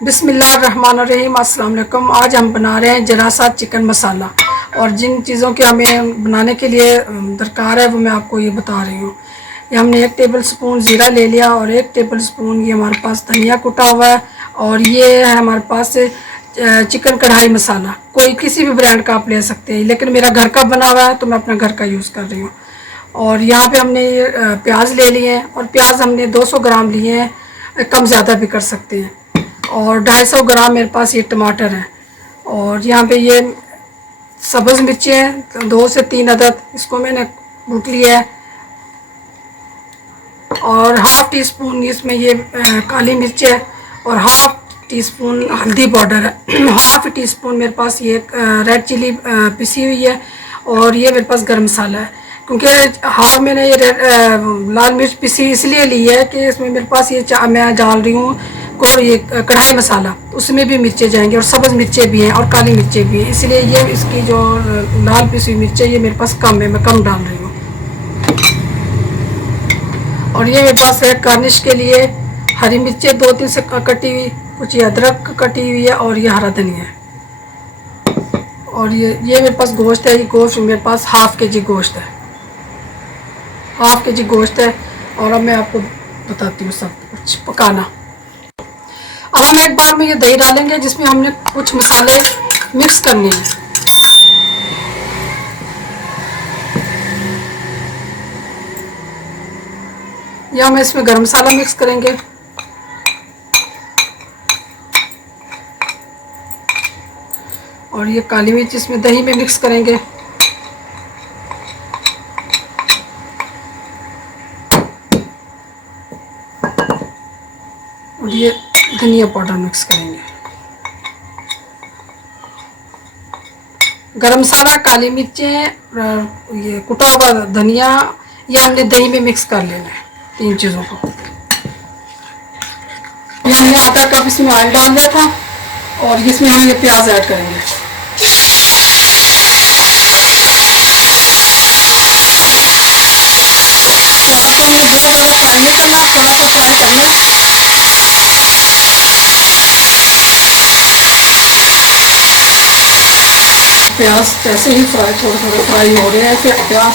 बिस्मिल्लाहिर्रहमानिर्रहीम। अस्सलाम वालेकुम। आज हम बना रहे हैं ज़रा सा चिकन मसाला, और जिन चीज़ों के हमें बनाने के लिए दरकार है वो मैं आपको ये बता रही हूँ। ये हमने 1 टेबल स्पून ज़ीरा ले लिया, और 1 टेबल स्पून ये हमारे पास धनिया कुटा हुआ है, और ये है हमारे पास चिकन कढ़ाई मसाला। कोई किसी भी ब्रांड का आप ले सकते हैं, लेकिन मेरा घर का बना हुआ है तो मैं अपना घर का यूज़ कर रही हूँ। और यहाँ पे हमने प्याज ले लिए हैं, और प्याज हमने 200 ग्राम लिए हैं, कम ज़्यादा भी कर सकते हैं। और 250 ग्राम मेरे पास ये टमाटर है, और यहाँ पे ये सब्ज़ मिर्चें हैं 2 से 3 अदद, इसको मैंने कूट लिया है। और हाफ़ टी स्पून इसमें ये काली मिर्च है, और हाफ़ टी स्पून हल्दी पाउडर है। हाफ़ टी स्पून मेरे पास ये रेड चिली पिसी हुई है, और ये मेरे पास गरम मसाला है। क्योंकि हाफ़ मैंने ये लाल मिर्च पिसी इसलिए ली है कि इसमें मेरे पास ये मैं डाल रही हूँ को ये कढ़ाई मसाला, उसमें भी मिर्चें जाएंगी, और सब्ज़ मिर्चें भी हैं और काली मिर्चें भी हैं, इसलिए ये इसकी जो लाल पिसी हुई मिर्चें ये मेरे पास कम है, मैं कम डाल रही हूँ। और ये मेरे पास है गार्निश के लिए हरी मिर्चें 2-3 से कटी हुई, कुछ ये अदरक कटी हुई है, और ये हरा धनिया है। और ये मेरे पास गोश्त है, ये गोश्त मेरे पास हाफ़ के-जी गोश्त है, हाफ़ के-जी गोश्त है। और अब मैं आपको बताती हूँ सब कुछ पकाना। अब हम एक बार में ये दही डालेंगे, जिसमें हमने कुछ मसाले मिक्स करने हैं। या हम इसमें गरम मसाला मिक्स करेंगे, और ये काली मिर्च इसमें दही में मिक्स करेंगे, और ये धनिया पाउडर मिक्स करेंगे। गरम मसाला, काली मिर्चें, ये कुटा हुआ धनिया, ये हमने दही में मिक्स कर लेना है, 3 चीज़ों को। ये हमने आधा कप इसमें ऑयल डाल दिया था, और इसमें हम ये प्याज ऐड करेंगे। प्याज को हमें बहुत ज़्यादा फ्राई नहीं करना, थोड़ा सा फ्राई करना है। प्याज जैसे ही थोड़े थोड़े फ्राई हो रहे हैं फिर प्याज,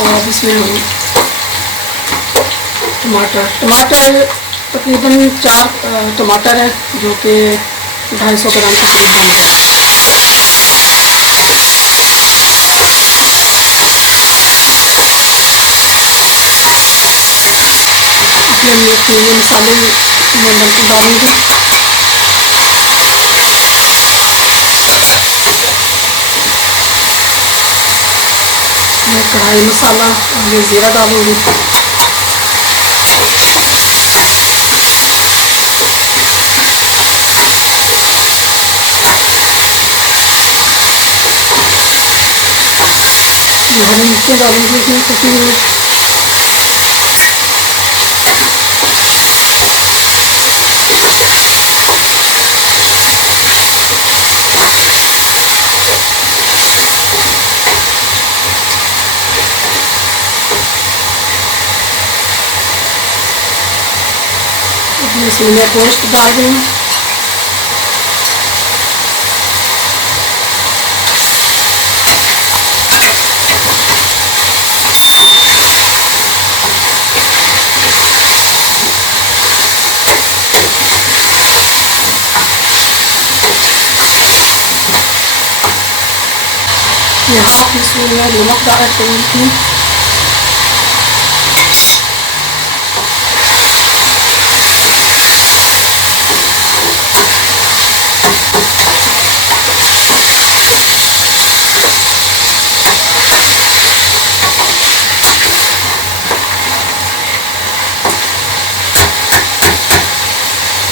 और इसमें हम टमाटर तकरीबन 4 टमाटर है, जो कि 250 ग्राम तकरीबन बन गया। अभी हम ये मसाले में डालेंगे। मैं कढ़ाई मसाला और ये ज़ीरा डालूँगी। ये हरी मिर्चें डालूँगी इसमें कुटी हुई। इसमें मैं गोश्त डाल रही हूँ। ये हाफ़ टी स्पून में नमक डाल रही हूँ।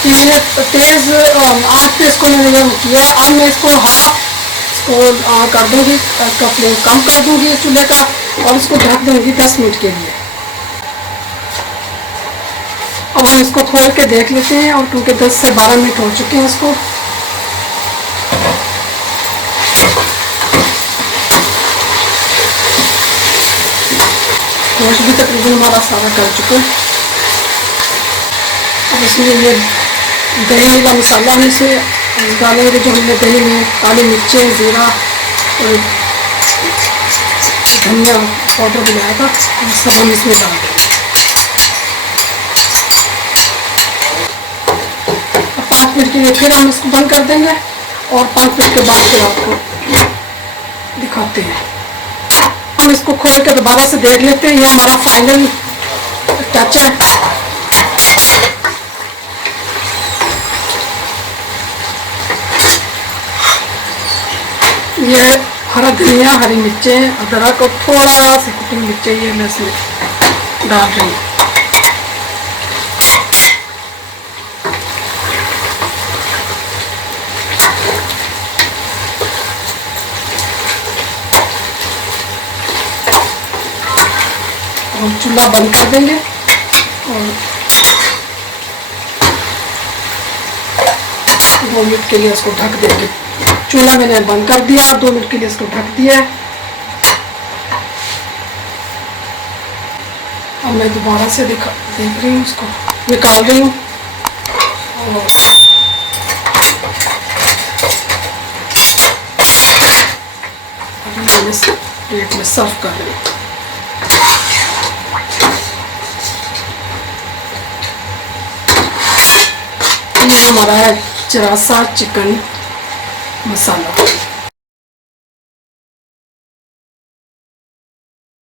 ये मैंने तेज़ आँच पे इसको मैंने किया। अब मैं इसको कर दूँगी, इसका फ्लेम कम कर दूँगी चूल्हे का, और इसको ढक दूँगी 10 मिनट के लिए। अब हम इसको खोल के देख लेते हैं, और क्योंकि 10 से 12 मिनट हो चुके हैं इसको। गोश्त भी तकरीबन हमारा सारा कर चुका है। अब इसमें ये दही का मसाला हम इसमें डालेंगे, जो हमने दही में काली मिर्चें, ज़ीरा और धनिया पाउडर बनाया था, सब हम इसमें डाल देंगे। 5 मिनट के लिए फिर हम इसको बंद कर देंगे और 5 मिनट के बाद फिर आपको दिखाते हैं। हम इसको खोल के दोबारा से देख लेते हैं। ये हमारा फाइनल टच है। ये हरा धनिया, हरी मिर्चें, अदरक और थोड़ा सी कुटी मिर्चें ये मैं इसमें डाल रही हूँ। हम चूल्हा बंद कर देंगे और 2 मिनट के लिए इसको ढक देंगे। चूल्हा मैंने बंद कर दिया, 2 मिनट के लिए इसको ढक दिया। अब मैं दोबारा से देख रही हूँ, इसको निकाल रही हूँ और अभी मैं इस प्लेट में सर्व कर रही हूँ। ये हमारा है जरासा चिकन मसाला।